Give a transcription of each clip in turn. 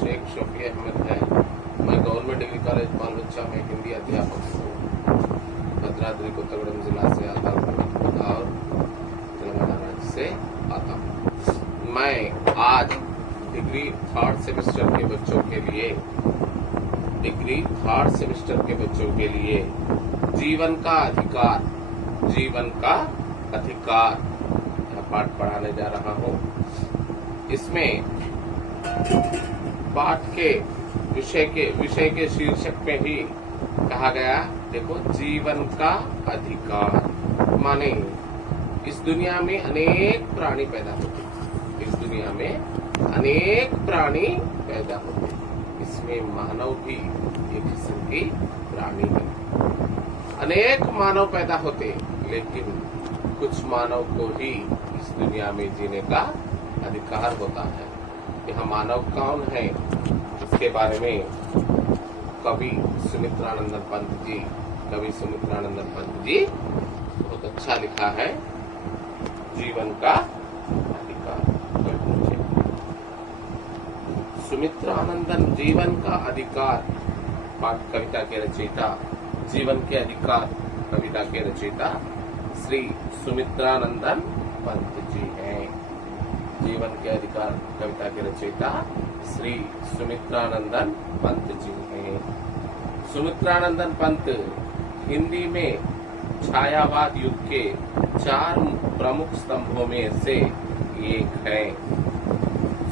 शेख शफी अहमद है। मैं government degree college बाल बच्चा में हिंदी अध्यापक हूँ। भद्राद्री कोत्तगुड़म जिला से आता हूँ और तेलंगाना राज्य से आता हूँ। मैं आज डिग्री थर्ड सेमेस्टर के बच्चों के लिए जीवन का अधिकार यह पाठ पढ़ाने जा रहा हूँ। इसमें पाठ के विषय के शीर्षक में ही कहा गया, देखो, जीवन का अधिकार माने इस दुनिया में अनेक प्राणी पैदा होते हैं। इस दुनिया में अनेक प्राणी पैदा होते हैं। इसमें मानव भी एक किस्म की प्राणी है। अनेक मानव पैदा होते, लेकिन कुछ मानव को ही इस दुनिया में जीने का अधिकार होता है। यह मानव कौन है, इसके बारे में कवि सुमित्रानंदन पंत जी बहुत अच्छा लिखा है। जीवन का अधिकार। सुमित्रानंदन जीवन का अधिकार कविता के रचयिता, जीवन के अधिकार कविता के रचयिता श्री सुमित्रानंदन पंत जी हैं। जीवन के अधिकार कविता के रचयिता श्री सुमित्रानंदन पंत जी हैं। सुमित्रानंदन पंत हिंदी में छायावाद युग के 4 प्रमुख स्तंभों में से एक है।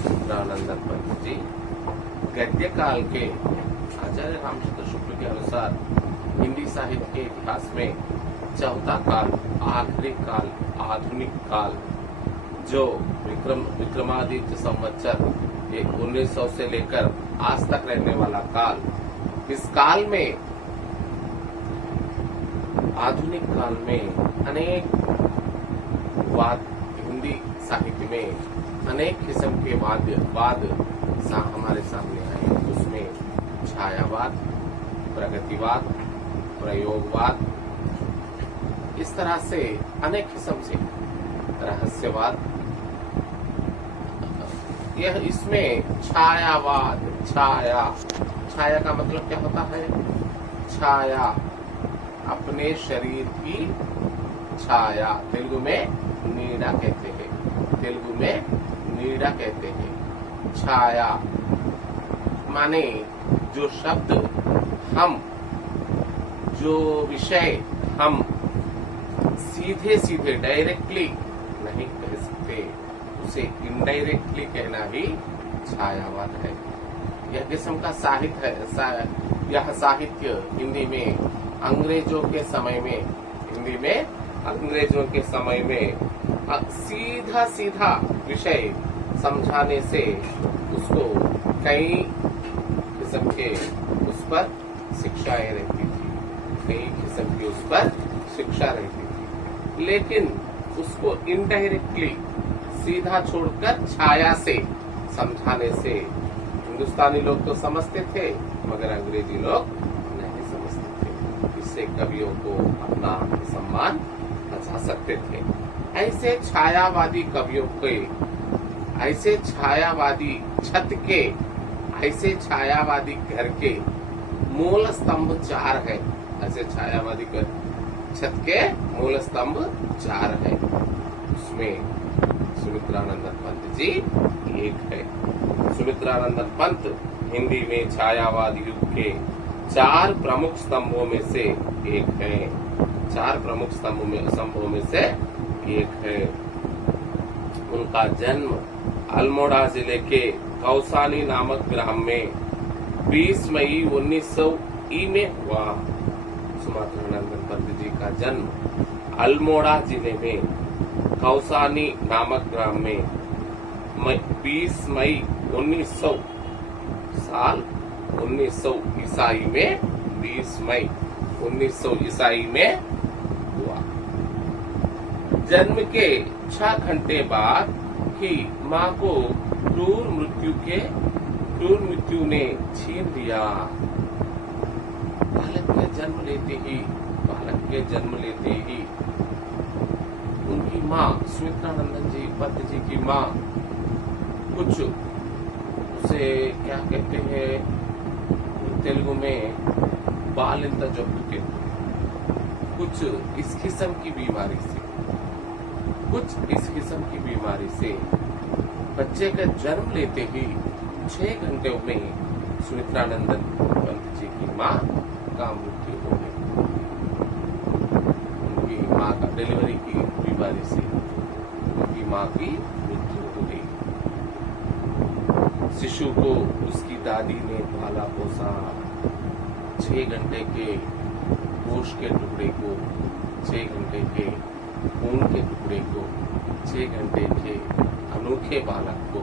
सुमित्रानंदन पंत जी गद्य काल के आचार्य रामचंद्र शुक्ल के अनुसार हिंदी साहित्य के इतिहास में चौथा काल, आखिरी काल, आधुनिक काल, जो विक्रमादित्य संवत्सर 1900 से लेकर आज तक रहने वाला काल, इस काल में, आधुनिक काल में अनेक वाद, हिंदी साहित्य में अनेक किस्म के वाद हमारे सामने आए। उसमें छायावाद, प्रगतिवाद, प्रयोगवाद, इस तरह से अनेक किस्म से रहस्यवाद, यह इसमें छायावाद, छाया का मतलब क्या होता है? छाया, अपने शरीर की छाया, तेलुगु में नीड़ा कहते हैं। छाया माने जो शब्द हम, जो विषय हम सीधे डायरेक्टली नहीं कह सकते, उसे इनडायरेक्टली कहना ही छायावाद है। यह किस्म का साहित्य है। यह साहित्य हिंदी में अंग्रेजों के समय में सीधा विषय समझाने से उसको कई किस्म के उस पर शिक्षाएं रहती थी, लेकिन उसको इनडायरेक्टली सीधा छोड़कर छाया से समझाने से हिंदुस्तानी लोग तो समझते थे, मगर अंग्रेजी लोग नहीं समझते थे। इससे कवियों को अपना सम्मान बचा सकते थे। ऐसे छायावादी कवियों के, ऐसे छायावादी छत के, ऐसे छायावादी घर के मूल स्तंभ 4 है। ऐसे छायावादी छत के मूल स्तंभ 4 है। उसमें सुमित्रानंदन पंत जी एक है। सुमित्रानंदन पंत हिंदी में छायावाद युग के 4 प्रमुख स्तंभों में से एक है। 4 प्रमुख स्तंभों में से एक है। उनका जन्म अल्मोड़ा जिले के कौसानी नामक ग्राम में 20 मई 1900 में हुआ। सुमित्रानंदन पंत जी का जन्म अल्मोड़ा जिले में कौसानी नामक ग्राम में 20 मई 1900 साल 1900 ईसाई में 20 मई 1900 ईसाई में हुआ। जन्म के 6 घंटे बाद ही मां को क्रूर मृत्यु ने छीन लिया। बालक के जन्म लेते ही उनकी मां, सुमित्रानंदन जी पंत जी की मां, कुछ उसे क्या कहते हैं तेलुगु में बालिंता जब्बू के, कुछ इस किस्म की बीमारी से बच्चे का जन्म लेते ही 6 घंटे में सुमित्रानंदन पंत जी की माँ का मृत्यु हो गई। उनकी माँ का डिलीवरी की बीमारी से उनकी माँ की मृत्यु हो गई। शिशु को उसकी दादी ने पाला पोसा। 6 घंटे के गोश्त के टुकड़े को, 6 घंटे के खून के टुकड़े को, 6 घंटे के अनोखे बालक को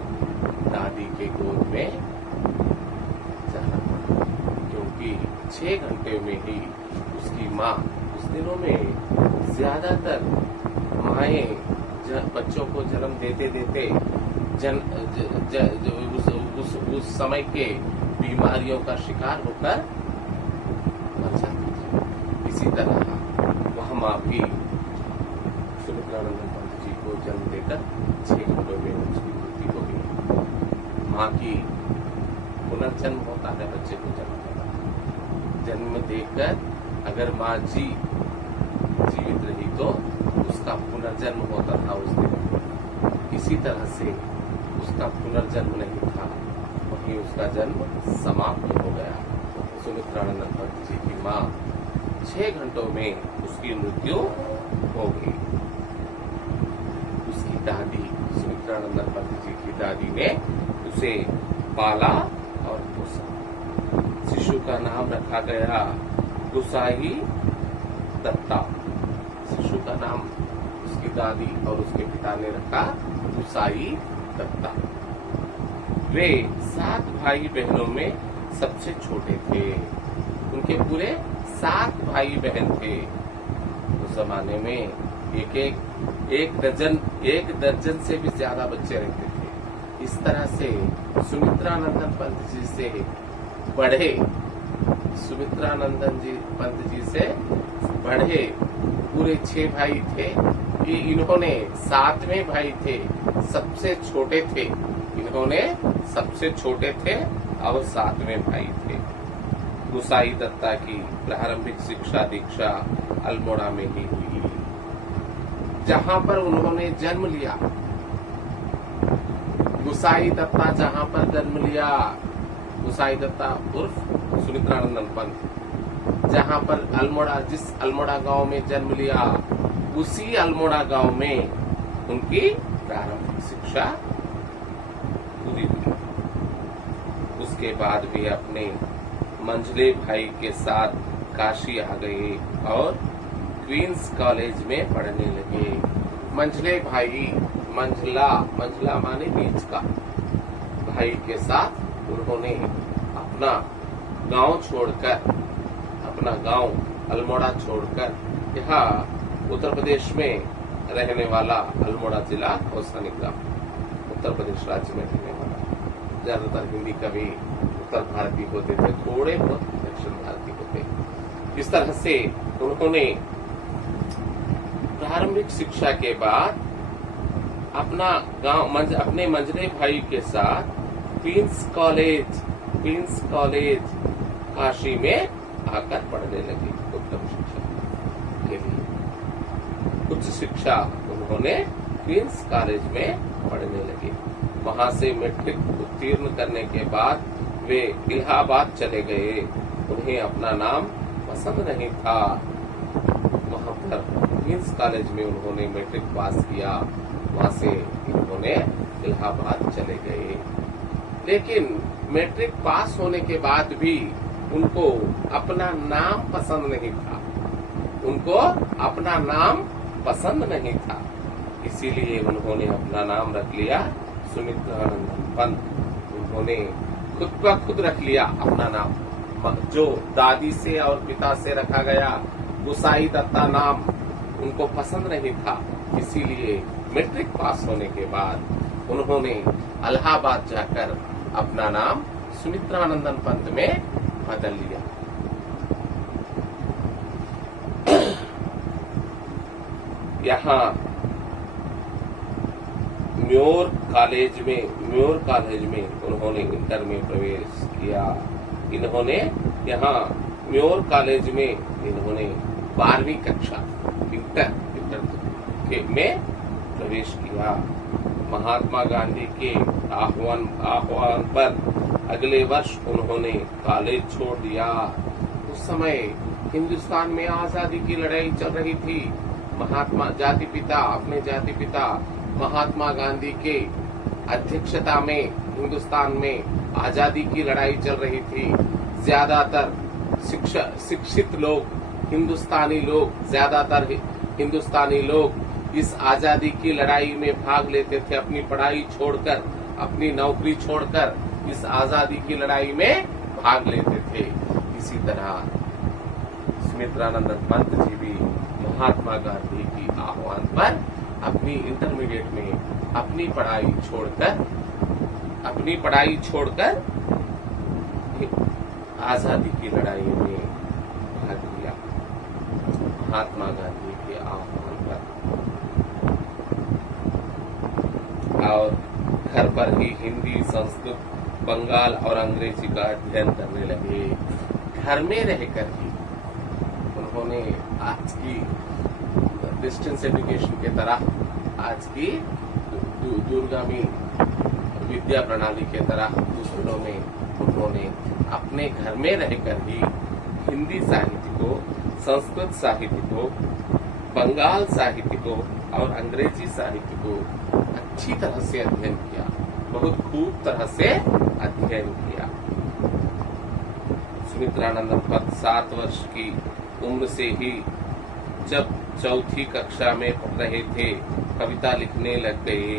दादी के गोद में जाना पड़ा, क्योंकि 6 घंटे में ही उसकी माँ, उस दिनों में ज्यादातर माएं बच्चों को जन्म देते देते उस समय के बीमारियों का शिकार होकर मर जाती थी। इसी तरह वह माँ भी सुमित्रानंदन पंत जी को जन्म देकर 6 घंटों में उसकी मृत्यु हो गई। माँ की पुनर्जन्म होता है बच्चे को जन्म देकर, अगर माँ जीवित रही तो उसका पुनर्जन्म होता था उस दिन। इसी तरह से उसका पुनर्जन्म नहीं था, वहीं उसका जन्म समाप्त हो गया। सुमित्रानंदन पंत जी की माँ 6 घंटों में उसकी मृत्यु हो गई। उसकी दादी, सुमित्रानंदन पंत जी की दादी ने उसे पाला और पोसा। शिशु का नाम रखा गया गुसाई दत्ता। शिशु का नाम उसकी दादी और उसके पिता ने रखा गुसाई दत्ता। वे 7 भाई बहनों में सबसे छोटे थे। उनके पूरे 7 भाई बहन थे। उस जमाने में एक दर्जन से भी ज्यादा बच्चे रहते थे। इस तरह से सुमित्रानंदन पंत जी से बढ़े, पूरे 6 भाई थे। ये इन्होंने 7वें भाई थे, सबसे छोटे थे। इन्होंने सबसे छोटे थे और 7वें भाई थे। गुसाई दत्ता की प्रारंभिक शिक्षा दीक्षा अल्मोड़ा में ही हुई, जहां पर उन्होंने जन्म लिया। गुसाई दत्ता जहां पर जन्म लिया, गुसाई दत्ता उर्फ सुमित्रानंदन पंत, जहां पर जिस अल्मोड़ा गांव में जन्म लिया, उसी अल्मोड़ा गांव में उनकी प्रारंभिक शिक्षा पूरी हुई। उसके बाद वे अपने मंझले भाई के साथ काशी आ गए और क्वींस कॉलेज में पढ़ने लगे। मंझले भाई, मंझला माने बीच का भाई के साथ उन्होंने अपना गांव अल्मोड़ा छोड़कर यहाँ उत्तर प्रदेश में रहने वाला अल्मोड़ा जिला कौसानी ग्राम, उत्तर प्रदेश राज्य में रहने वाला। ज्यादातर हिंदी कवि उत्तर भारतीय होते थे, थोड़े बहुत दक्षिण भारतीय होते। इस तरह से उन्होंने प्रारंभिक शिक्षा के बाद अपने मंझले भाई के साथ क्वींस कॉलेज काशी में आकर पढ़ने लगे। उत्तम शिक्षा के लिए उच्च शिक्षा उन्होंने क्वींस कॉलेज में पढ़ने लगे। वहां से मैट्रिक उत्तीर्ण करने के बाद वे इलाहाबाद चले गए। उन्हें अपना नाम पसंद नहीं था। वहां पर क्वींस कॉलेज में उन्होंने मैट्रिक पास किया। वहां से उन्होंने इलाहाबाद चले गए। लेकिन मैट्रिक पास होने के बाद भी उनको अपना नाम पसंद नहीं था। इसीलिए उन्होंने अपना नाम रख लिया सुमित्रानंदन पंत। उन्होंने खुद ब खुद रख लिया अपना नाम, जो दादी से और पिता से रखा गया गुसाई दत्ता नाम उनको पसंद नहीं था। इसीलिए मैट्रिक पास होने के बाद उन्होंने इलाहाबाद जाकर अपना नाम सुमित्रानंदन पंत में बदल लिया। यहाँ म्योर कॉलेज में उन्होंने इंटर में प्रवेश किया। इन्होंने यहाँ म्योर कॉलेज में इन्होंने 12वीं कक्षा इंटर में प्रवेश किया। महात्मा गांधी के आह्वान पर अगले वर्ष उन्होंने कॉलेज छोड़ दिया। उस समय हिंदुस्तान में आजादी की लड़ाई चल रही थी। अपने जाति पिता महात्मा गांधी के अध्यक्षता में हिंदुस्तान में आजादी की लड़ाई चल रही थी। ज्यादातर शिक्षित लोग ज्यादातर हिंदुस्तानी लोग इस आजादी की लड़ाई में भाग लेते थे। अपनी पढ़ाई छोड़कर, अपनी नौकरी छोड़कर इस आजादी की लड़ाई में भाग लेते थे। इसी तरह सुमित्रानंद पंत जी भी महात्मा गांधी की आह्वान पर अपनी इंटरमीडिएट में अपनी पढ़ाई छोड़कर आजादी की लड़ाई में भाग लिया। महात्मा गांधी के आह्वान पर और घर पर ही हिंदी, संस्कृत, बंगाल और अंग्रेजी का अध्ययन करने लगे। घर में रहकर ही उन्होंने आज की डिस्टेंस एजुकेशन के तरह, आज की दूरगामी विद्या प्रणाली के तरह स्कूलों में उन्होंने अपने घर में रहकर ही हिंदी साहित्य को, संस्कृत साहित्य को, बंगाल साहित्य को और अंग्रेजी साहित्य को अच्छी तरह से अध्ययन किया, बहुत खूब तरह से अध्ययन किया। सुमित्रानंद पंत 7 वर्ष की उम्र से ही जब 4ठी कक्षा में पढ़ रहे थे, कविता लिखने लग गए।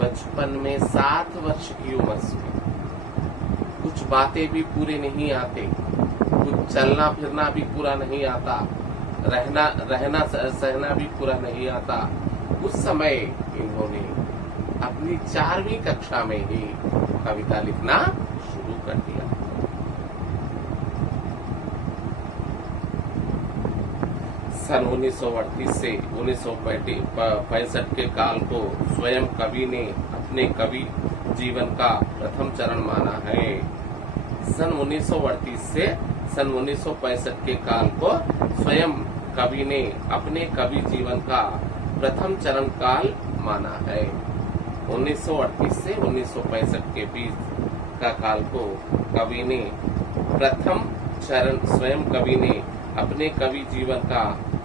बचपन में 7 वर्ष की उम्र से कुछ बातें भी पूरे नहीं आते, कुछ चलना फिरना भी पूरा नहीं आता, रहना सहना भी पूरा नहीं आता। उस समय इन्होंने अपनी 4वीं कक्षा में ही कविता लिखना शुरू कर दिया। सन 1938 से 1965 के काल को स्वयं कवि ने अपने कवि जीवन का प्रथम चरण माना है। सन 1938 से सन 1965 के काल को स्वयं कवि ने अपने कवि जीवन का प्रथम चरण काल माना है। 1938 से 1965 के बीच का काल को कवि ने प्रथम चरण, स्वयं कवि ने अपने कवि जीवन का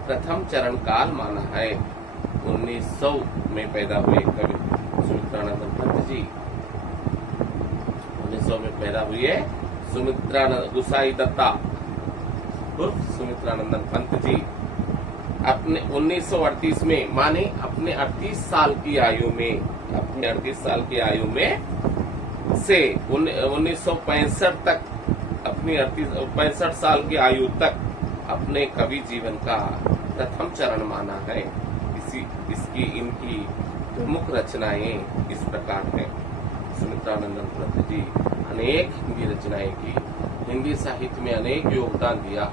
प्रथम चरण काल माना है। 1900 में पैदा हुए कवि सुमित्रानंद पंत जी, 1900 में पैदा हुए गुसाई दत्ता उर्फ सुमित्रानंद पंत जी अपने 1938 में, माने अपने 38 साल की आयु में से 1965 तक, अपनी 65 साल की आयु तक अपने कवि जीवन का प्रथम चरण माना है। इनकी प्रमुख रचनाएं इस प्रकार हैं। सुमित्रानंद पंत जी अनेक हिंदी रचनाएं की, हिंदी साहित्य में अनेक योगदान दिया।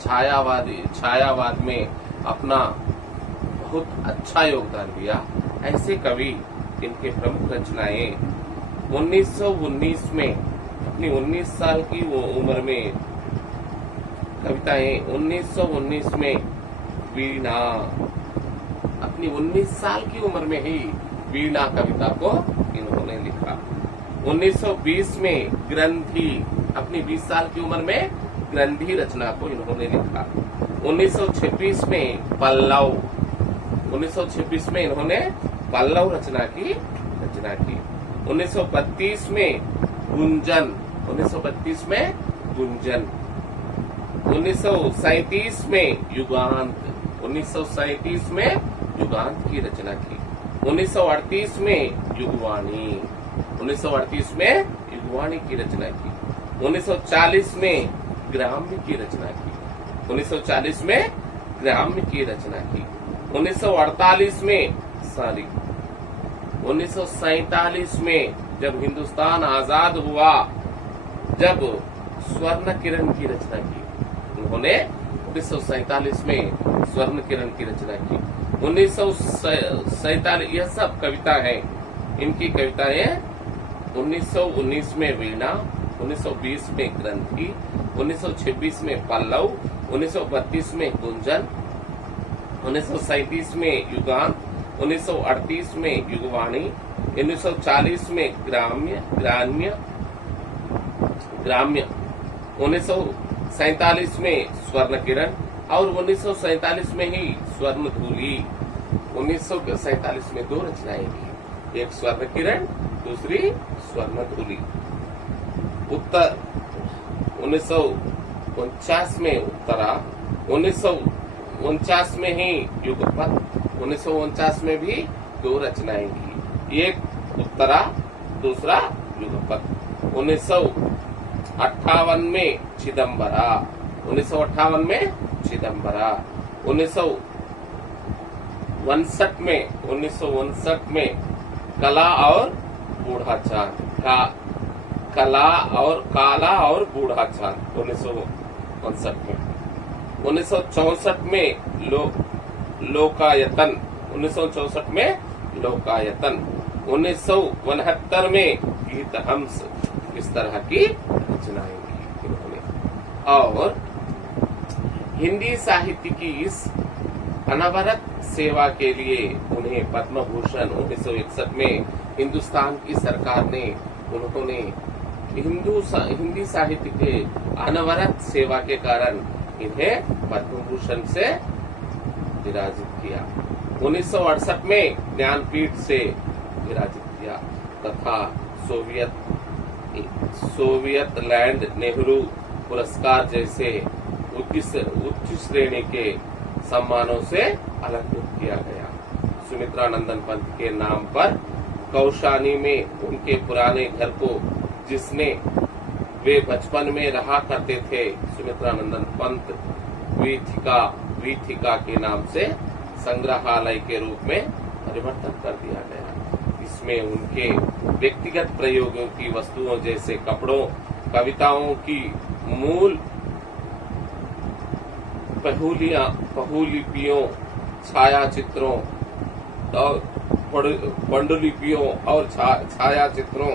छायावाद में अपना बहुत अच्छा योगदान दिया। ऐसे कवि, इनके प्रमुख रचनाएं 1919 में, अपनी 19 साल की उम्र में कविताएं, 1919 में वीणा, अपनी 19 साल की उम्र में ही वीणा कविता को इन्होंने लिखा। 1920 में ग्रंथि, अपनी 20 साल की उम्र में ग्रंथि रचना को इन्होंने लिखा। 1926 में पल्लव, 1926 में इन्होंने पल्लव रचना की। 1932 में गुंजन, 1932 में गुंजन। 1937 में युगांत, 1937 में युगांत की रचना की। 1938 में युगवाणी, 1938 में युगवाणी की रचना की। 1940 में ग्राम्य की रचना की। 1940 में ग्राम्य की रचना की। 1948 में 1947 में जब हिंदुस्तान आजाद हुआ, जब स्वर्ण किरण की रचना की उन्होंने, 1947 में स्वर्ण किरण की रचना की। 1947 यह सब कविता है। इनकी कविताएं 1919 में वीणा, 1920 में ग्रंथि, 1926 में पल्लव, 1932 में गुंजन, 1937 में युगांत, 1938 में युगवाणी, 1940 में ग्राम्य, 1947 में स्वर्ण किरण और 1947 में ही स्वर्ण धूली। 1947 में 2 रचनाएं की, एक स्वर्ण किरण, दूसरी स्वर्ण धूली। उत्तर 1949 में उत्तरा, 1949 में ही युगपथ, 1949 में भी 2 रचनाएं की, एक उत्तरा, दूसरा युगपथ। 1958 में चिदम्बरा, 1958 में चिदम्बरा। 1959 में कला और बूढ़ा चांद, कला और काला और बूढ़ा चांद 1959 में। 1964 में लोकायतन, 1964 में लोकायतन। 1969 में गीतहंस। इस तरह की रचनाएं की इन्होंने। और हिंदी साहित्य की इस अनवरत सेवा के लिए उन्हें पद्म भूषण 1961 में हिंदुस्तान की सरकार ने उन्होंने हिंदी साहित्य के अनवरत सेवा के कारण इन्हें पद्म भूषण से विराजित किया। 1968 में ज्ञानपीठ से विराजित किया तथा सोवियत लैंड नेहरू पुरस्कार जैसे उच्च श्रेणी के सम्मानों से अलंकृत किया गया। सुमित्रानंदन पंत के नाम पर कौशानी में उनके पुराने घर को, जिसने वे बचपन में रहा करते थे, सुमित्रानंदन पंत वीथिका के नाम से संग्रहालय के रूप में परिवर्तन कर दिया गया। इसमें उनके व्यक्तिगत प्रयोगों की वस्तुओं जैसे कपड़ों, कविताओं की मूल बहुलिपियों, छायाचित्रों और पांडुलिपियों और छायाचित्रों,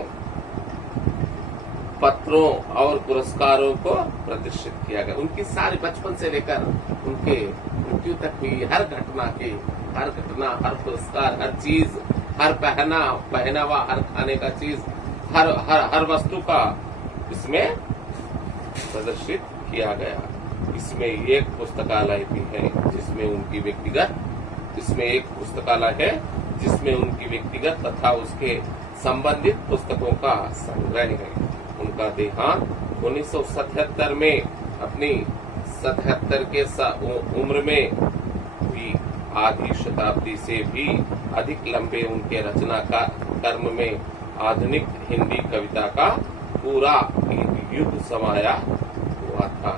पत्रों और पुरस्कारों को प्रदर्शित किया गया। उनकी सारी बचपन से लेकर उनके मृत्यु तक हुई हर घटना, हर पुरस्कार, हर चीज, हर पहनावा, हर खाने का चीज, हर वस्तु का इसमें प्रदर्शित किया गया। इसमें एक पुस्तकालय भी है जिसमें उनकी व्यक्तिगत तथा उसके संबंधित पुस्तकों का संग्रह है। उनका देहांत 1977 में अपनी 77 के उम्र में हुई। आधी शताब्दी से भी अधिक लंबे उनके रचना का कर्म में आधुनिक हिंदी कविता का पूरा एक युग समाया हुआ था।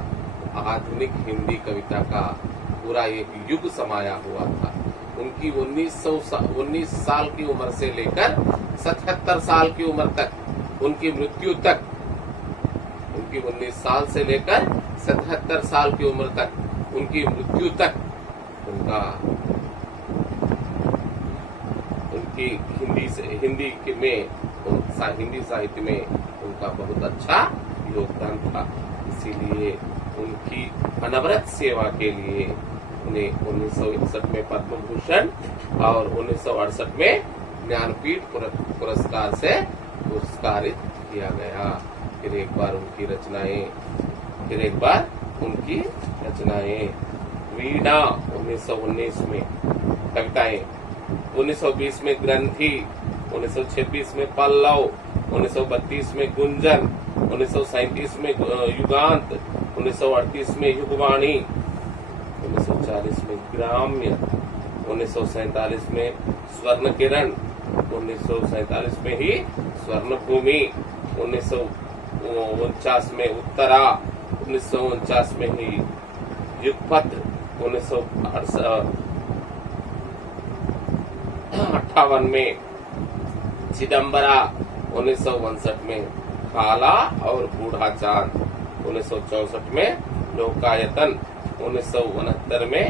आधुनिक हिंदी कविता का पूरा एक युग समाया हुआ था। उनकी 19 साल की उम्र से लेकर 77 साल की उम्र तक, उनकी मृत्यु तक, उनकी 19 साल से लेकर 77 साल की उम्र तक, उनकी मृत्यु तक हिंदी साहित्य में उनका बहुत अच्छा योगदान था। इसीलिए उनकी अनवरत सेवा के लिए उन्हें 1961 में पद्म भूषण और 1968 में ज्ञानपीठ पुरस्कार से पुरस्कारित किया गया। फिर एक बार उनकी रचनाएं। वीणा 1919 में कविताएं, 1920 में ग्रंथि, 1926 में पल्लव, 1932 में गुंजन, 1937 में युगांत, 1938 में युगवाणी, 1940 में ग्राम्य, 1947 में स्वर्ण किरण, 1947 में ही स्वर्ण भूमि, 1949 में उत्तरा, 1949 में ही युगपथ, 1958 में चिदम्बरा, 1959 में काला और बूढ़ा चांद, 1964 में लोकायतन, 1969 में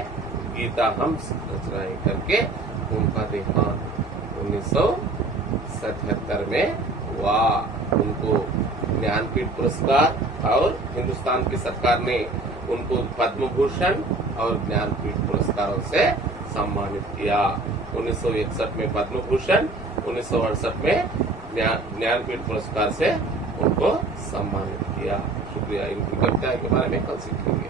गीता हम रचनाएं करके उनका देहांत 1977 में हुआ। उनको ज्ञानपीठ पुरस्कार और हिंदुस्तान की सरकार ने उनको पद्म भूषण और ज्ञानपीठ पुरस्कारों से सम्मानित किया। 1961 में पद्म भूषण, 1968 में ज्ञानपीठ पुरस्कार से उनको सम्मानित किया। शुक्रिया। इनकी कविता के बारे में कल सीखेंगे।